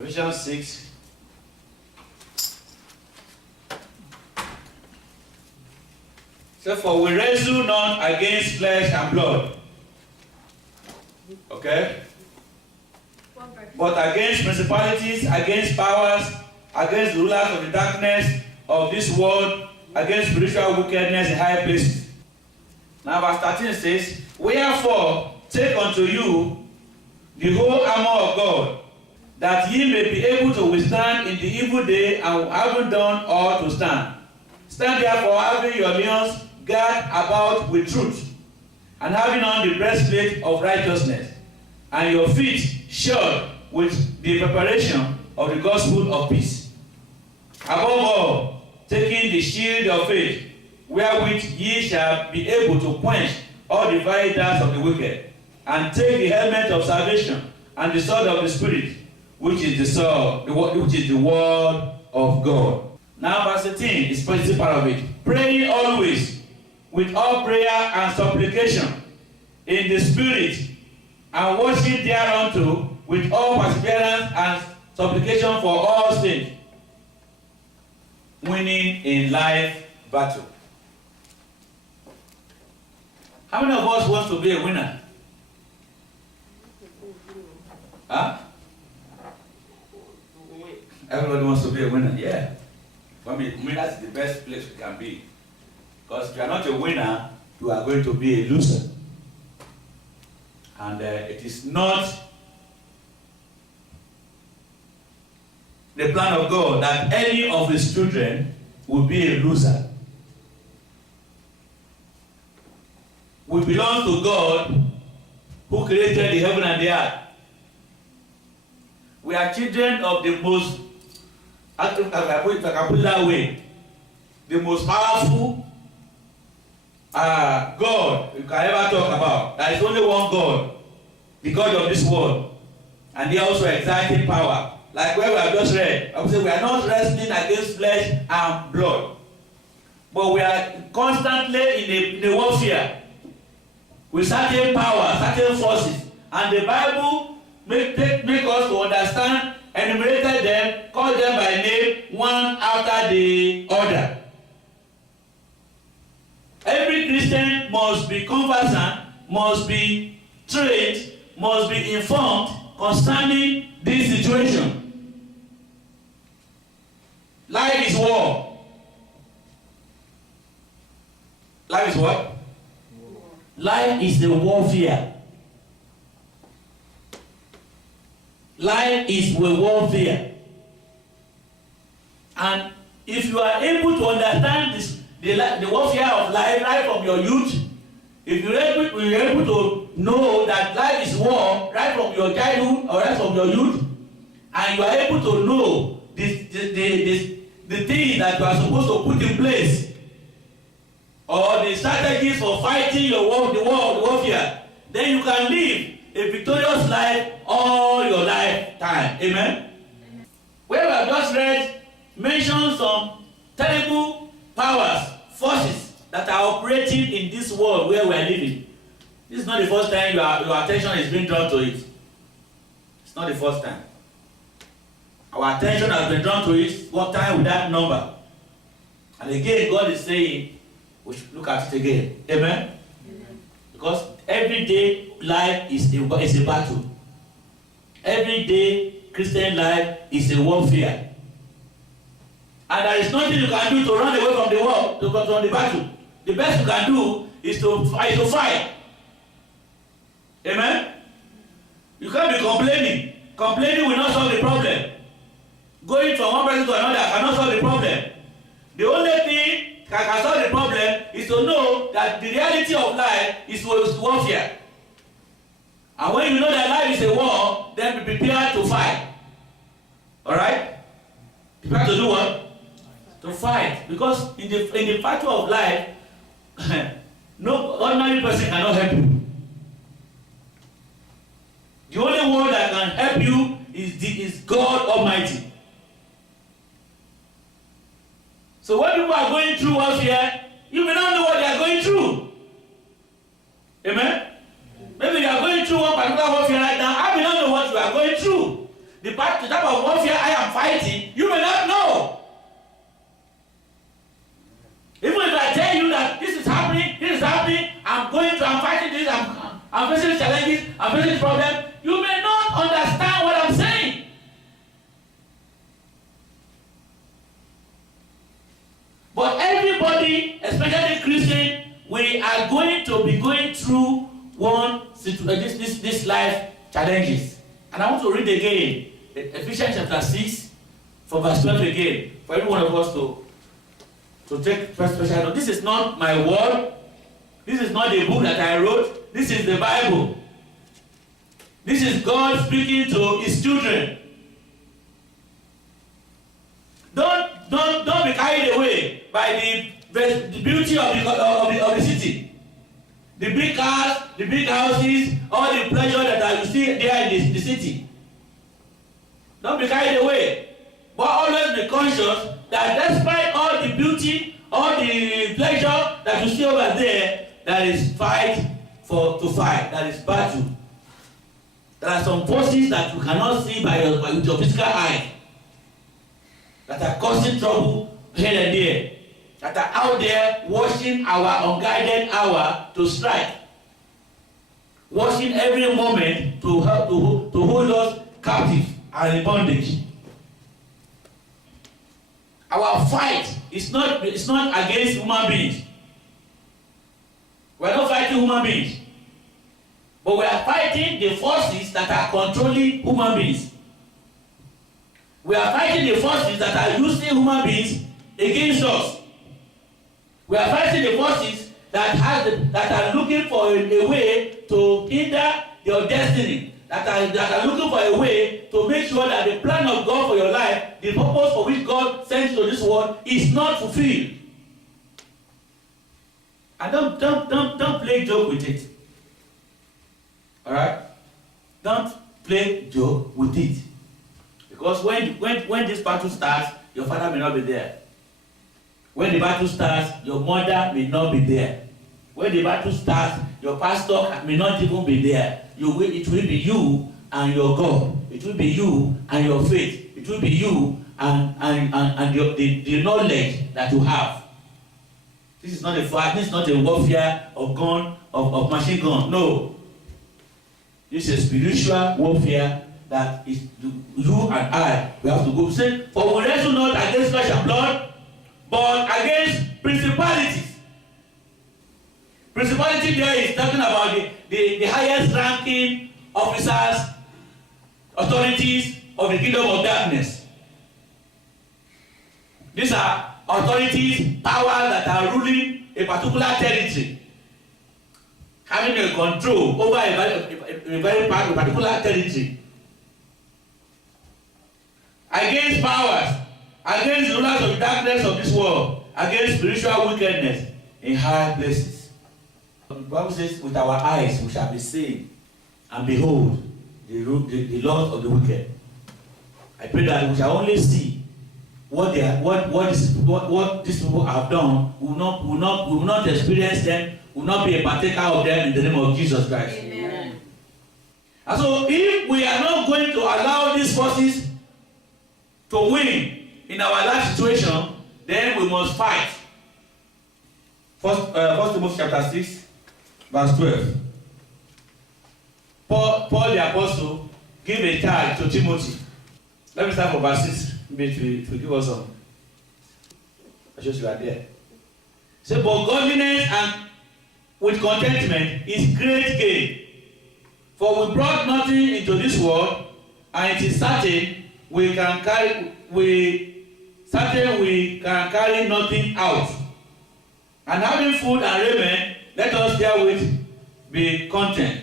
Ephesians 6. So, for we wrestle not against flesh and blood. Okay? But against principalities, against powers, against rulers of the darkness of this world, against spiritual wickedness in high places. Now verse 13 says, wherefore take unto you the whole armor of God, that ye may be able to withstand in the evil day, and having done all to stand. Stand therefore, having your loins girt about with truth, and having on the breastplate of righteousness, and your feet shod with the preparation of the gospel of peace. Above all, taking the shield of faith, wherewith ye shall be able to quench all the fiery darts of the wicked, and take the helmet of salvation and the sword of the Spirit, which is the sword, which is the word of God. Now verse 18 is the part of it. Praying always with all prayer and supplication in the Spirit, and worship thereunto with all perseverance and supplication for all saints, winning in life battle. How many of us want to be a winner? Huh? Everybody wants to be a winner, yeah. For me, that's the best place we can be. Because if you are not a winner, you are going to be a loser. And it is not the plan of God that any of his children will be a loser. We belong to God who created the heaven and the earth. We are children of the most, if I can put it that way, the most powerful God you can ever talk about. There is only one God, the God of this world, and he also exerting power. Like where we have just read, I would say we are not wrestling against flesh and blood, but we are constantly in a warfare with certain power, certain forces, and the Bible make us to understand, enumerated them, call them by name, one after the other. Every Christian must be conversant, must be trained, must be informed concerning this situation. Life is war. Life is what? War. Life is the warfare. Life is the warfare. And if you are able to understand this, the warfare of life right from your youth, if you're able to know that life is war right from your childhood or right from your youth, and you are able to know the things that you are supposed to put in place, or the strategies for fighting the warfare, then you can live a victorious life all your lifetime. Amen? Where we have just read, mention some terrible powers, forces that are operating in this world where we are living. This is not the first time your attention is being drawn to it. It's not the first time. Our attention has been drawn to it. What time with that number? And again, God is saying, we should look at it again. Amen? Amen. Because every day life is a battle. Every day Christian life is a warfare. And there is nothing you can do to run away from the war, from the battle. The best you can do is to fight. Amen? You can't be complaining. Complaining will not solve the problem. Going from one person to another cannot solve the problem. The only thing that can solve the problem is to know that the reality of life is warfare. And when you know that life is a war, then be prepared to fight. Alright? Prepared to do what? To fight. Because in the battle of life, no ordinary person cannot help you. The only one that can help you is God Almighty. So when people are going through warfare, you may not know what they are going through. Amen? Maybe you are going through one particular warfare right now. I may not know what you are going through. the type of warfare I am fighting, you may not know. Even if I tell you that this is happening, I'm fighting this, I'm facing challenges, I'm facing problems, you may not understand what I'm saying. But everybody, especially Christian, we are going to be going through this life challenges. And I want to read again Ephesians chapter 6 from verse 12 again for every one of us to take special note. This is not my word. This is not the book that I wrote. This is the Bible. This is God speaking to his children. Don't be carried away by the beauty of the city. The big cars, the big houses, all the pleasure that you see there in the city. Don't be carried away. But always be conscious that despite all the beauty, all the pleasure that you see over there, there is fight, that is battle. There are some forces that you cannot see with your physical eye that are causing trouble here and there, that are out there watching our unguided hour to strike, watching every moment to hold us captive and in bondage. Our fight is not against human beings. We are not fighting human beings, but we are fighting the forces that are controlling human beings. We are fighting the forces that are using human beings against us. We are fighting the forces that are looking for a way to hinder your destiny. That are looking for a way to make sure that the plan of God for your life, the purpose for which God sent you to this world, is not fulfilled. And don't play joke with it. Alright? Don't play joke with it. Because when this battle starts, your father may not be there. When the battle starts, your mother may not be there. When the battle starts, your pastor may not even be there. It will be you and your God. It will be you and your faith. It will be you and the knowledge that you have. This is not a fight. This is not a warfare of gun, of machine gun. No. This is a spiritual warfare that is you and I. We have to go. Say, for we wrestle not against flesh and blood, but against principalities. Principality there is talking about the highest ranking officers, authorities of the kingdom of darkness. These are authorities, powers that are ruling a particular territory, having a control over a very particular territory. Against powers, against the rulers of the darkness of this world, against spiritual wickedness in high places. The Bible says, with our eyes we shall be seen and behold the Lord of the wicked. I pray that we shall only see what these people have done. We will not experience them. We will not be a partaker of them in the name of Jesus Christ. Amen. And so, if we are not going to allow these forces to win in our life situation, then we must fight. First Timothy chapter 6. Verse 12. Paul the apostle gave a charge to Timothy. Let me start from verse 6. Maybe to give us some. I just you are there. Say, but godliness and with contentment is great gain. For we brought nothing into this world, and it is certain we can carry nothing out. And having food and raiment, let us therewith be content.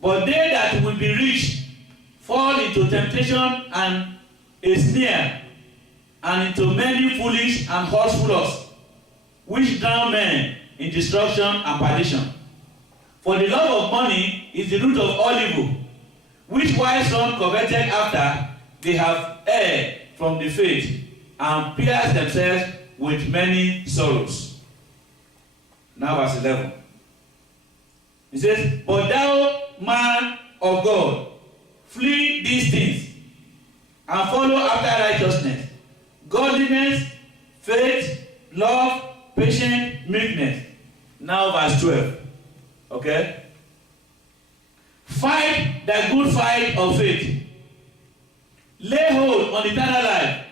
But they that will be rich fall into temptation and a snare, and into many foolish and hurtful lusts, which drown men in destruction and perdition. For the love of money is the root of all evil, which while some coveted after, they have erred from the faith, and pierced themselves with many sorrows. Now verse 11. It says, but thou, man of God, Flee these things and follow after righteousness, godliness, faith, love, patience, meekness. Now verse 12. Okay? Fight the good fight of faith. Lay hold on eternal life,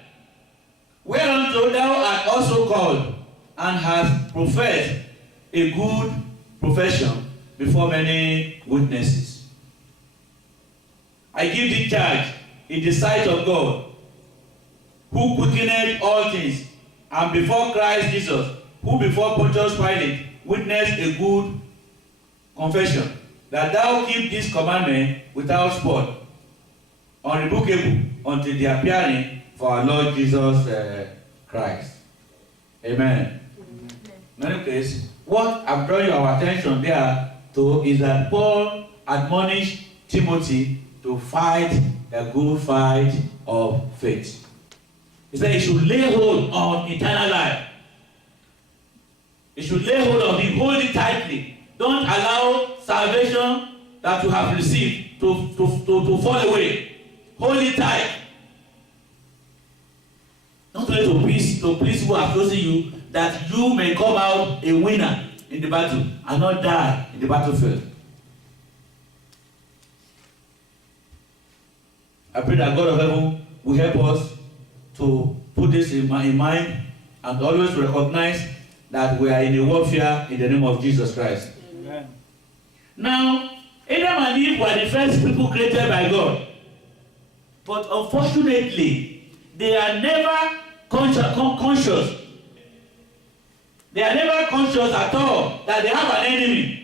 whereunto thou art also called, and hast professed a good profession before many witnesses. I give thee charge in the sight of God, who quickeneth all things, and before Christ Jesus, who before Pontius Pilate witnessed a good confession, that thou keep this commandment without spot, unrebukable, until the appearing for our Lord Jesus Christ. Amen. In any case, what I'm drawing our attention there to is that Paul admonished Timothy to fight the good fight of faith. He said he should lay hold on eternal life. He should lay hold of it, hold it tightly. Don't allow salvation that you have received to fall away. Hold it tight. Not only to please who have chosen you, that you may come out a winner in the battle and not die in the battlefield. I pray that God of heaven will help us to put this in mind and always recognize that we are in a warfare in the name of Jesus Christ. Amen. Now, Adam and Eve were the first people created by God. But unfortunately, they are never conscious. They are never conscious at all that they have an enemy.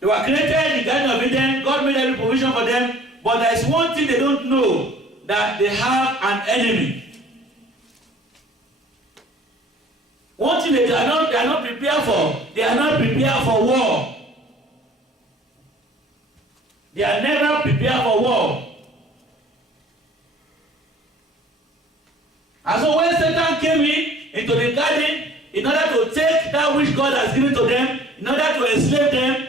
They were created in the Garden of Eden. God made every provision for them. But there is one thing they don't know, that they have an enemy. One thing they are not prepared for. They are not prepared for war. They are never prepared for war. And so when Satan came into the garden in order to take that which God has given to them, in order to enslave them,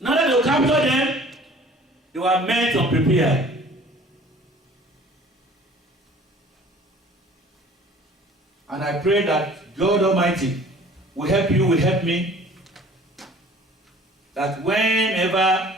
in order to capture them, they were meant unprepared. And I pray that God Almighty will help you, will help me, that whenever